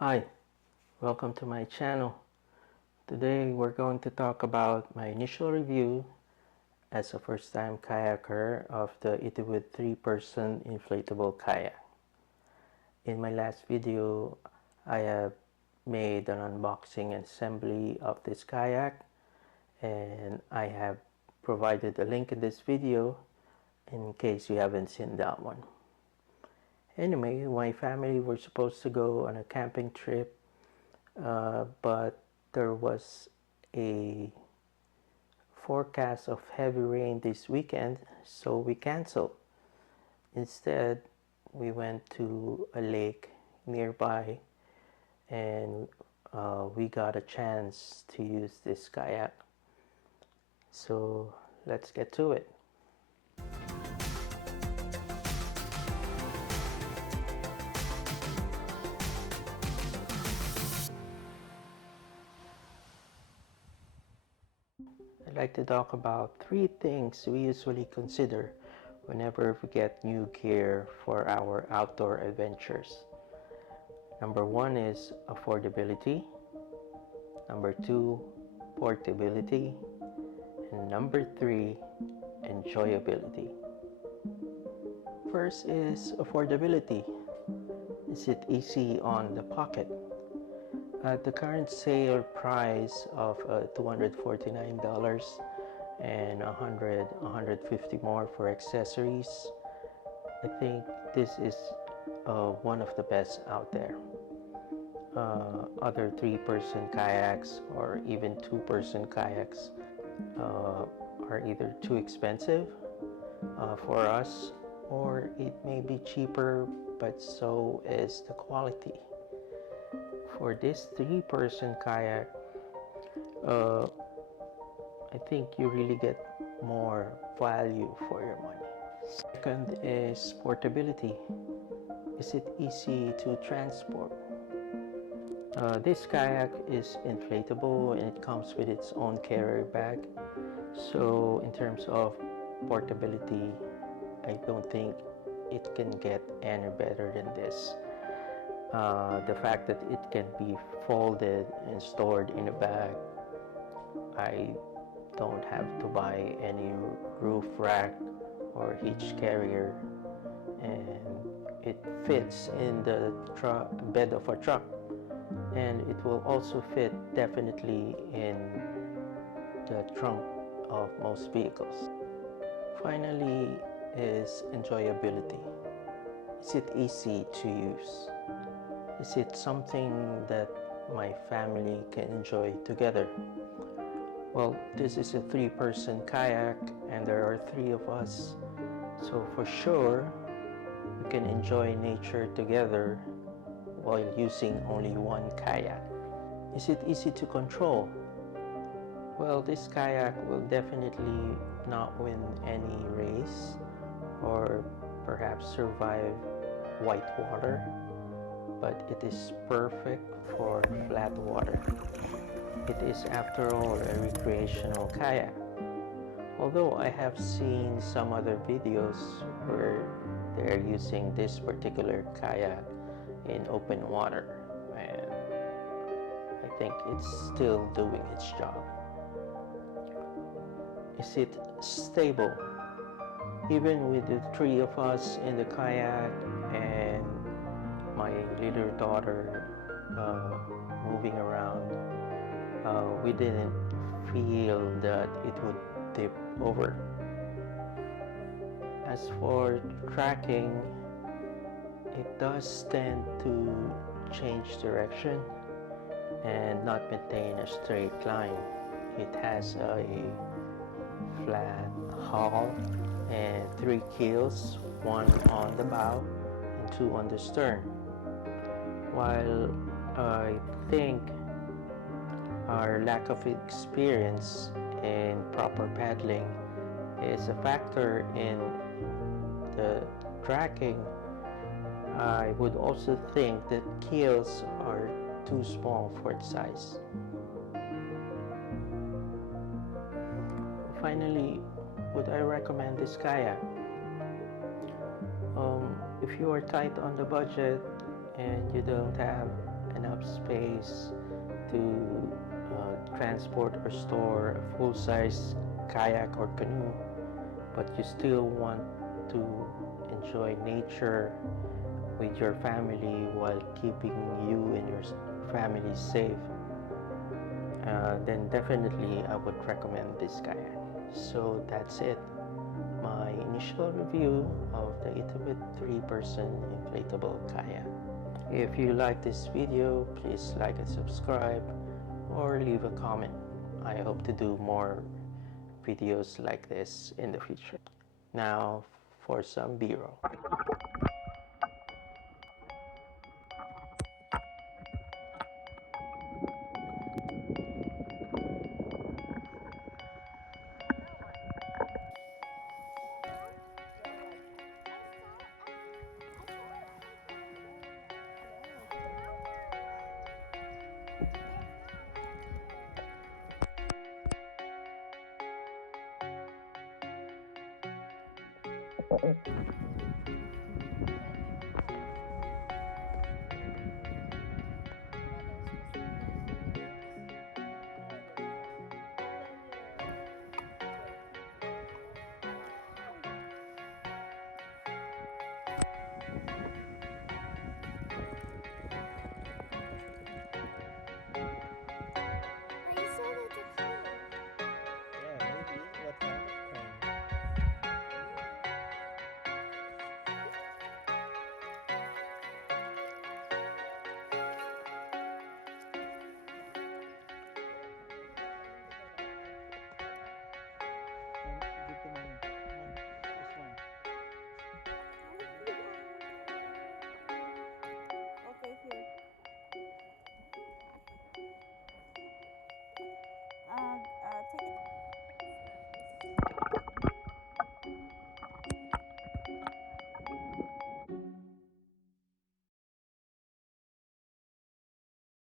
Hi, welcome to my channel. Today we're going to talk about my initial review as a first-time kayaker of the Itiwit 3-person inflatable kayak. In my last video, I have made an unboxing and assembly of this kayak, and I have provided a link in this video in case you haven't seen that one. Anyway, my family were supposed to go on a camping trip, but there was a forecast of heavy rain this weekend, so we canceled. Instead, we went to a lake nearby, and we got a chance to use this kayak. So let's get to it. I'd like to talk about 3 things we usually consider whenever we get new gear for our outdoor adventures. Number 1 is affordability. Number 2, portability. And number 3, enjoyability. First is affordability. Is it easy on the pocket? At the current sale price of $249 and $150 more for accessories, I think this is one of the best out there. Other 3-person kayaks or even 2-person kayaks are either too expensive for us, or it may be cheaper, but so is the quality. For this 3-person kayak, I think you really get more value for your money. Second is portability. Is it easy to transport? This kayak is inflatable and it comes with its own carrier bag. So in terms of portability, I don't think it can get any better than this. The fact that it can be folded and stored in a bag, I don't have to buy any roof rack or hitch carrier, and it fits in the bed of a truck, and it will also fit definitely in the trunk of most vehicles. Finally is enjoyability. Is it easy to use? Is it something that my family can enjoy together? Well, this is a 3-person kayak and there are 3 of us, so for sure we can enjoy nature together while using only one kayak. Is it easy to control? Well, this kayak will definitely not win any race or perhaps survive white water, but it is perfect for flat water. It is, after all, a recreational kayak. Although I have seen some other videos where they are using this particular kayak in open water, and I think it's still doing its job. Is it stable? Even with the 3 of us in the kayak and my little daughter moving around, we didn't feel that it would tip over. As for tracking, it does tend to change direction and not maintain a straight line. It has a flat hull and 3 keels, 1 on the bow and 2 on the stern. While I think our lack of experience in proper paddling is a factor in the tracking, I would also think that keels are too small for its size. Finally, would I recommend this kayak? If you are tight on the budget and you don't have enough space to transport or store a full-size kayak or canoe, but you still want to enjoy nature with your family while keeping you and your family safe, then definitely I would recommend this kayak. So that's it, my initial review of the Itiwit 3-person inflatable kayak. If you like this video, please like and subscribe or leave a comment. I hope to do more videos like this in the future. Now for some B-roll.